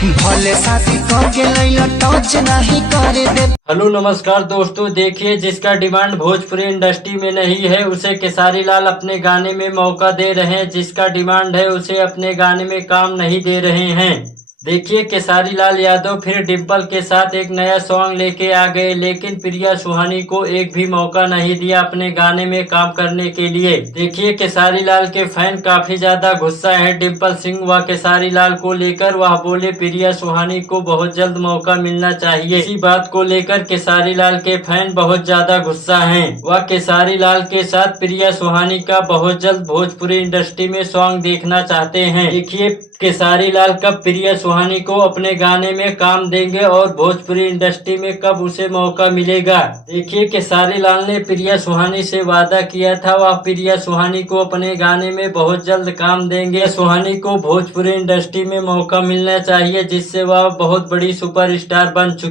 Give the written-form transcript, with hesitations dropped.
भले शादी करके लैला टच नहीं करे दे। हेलो नमस्कार दोस्तों, देखिए जिसका डिमांड भोजपुरी इंडस्ट्री में नहीं है उसे खेसारी लाल अपने गाने में मौका दे रहे हैं, जिसका डिमांड है उसे अपने गाने में काम नहीं दे रहे हैं। देखिए खेसारी लाल यादव फिर डिम्पल के साथ एक नया सॉन्ग लेके आ गए, लेकिन प्रिया सुहानी को एक भी मौका नहीं दिया अपने गाने में काम करने के लिए। देखिए खेसारी लाल के फैन काफी ज्यादा गुस्सा है डिम्पल सिंह व खेसारी लाल को लेकर। वह बोले प्रिया सुहानी को बहुत जल्द मौका मिलना चाहिए। इसी बात को लेकर खेसारी लाल के फैन बहुत ज्यादा गुस्सा हैं। वह खेसारी लाल के साथ प्रिया सुहानी का बहुत जल्द भोजपुरी इंडस्ट्री में सॉन्ग देखना चाहते हैं। देखिए खेसारी लाल कब प्रिया सुहानी को अपने गाने में काम देंगे और भोजपुरी इंडस्ट्री में कब उसे मौका मिलेगा। देखिए खेसारी लाल ने प्रिया सुहानी से वादा किया था वह प्रिया सुहानी को अपने गाने में बहुत जल्द काम देंगे। सुहानी को भोजपुरी इंडस्ट्री में मौका मिलना चाहिए जिससे वह बहुत बड़ी सुपरस्टार बन चुकी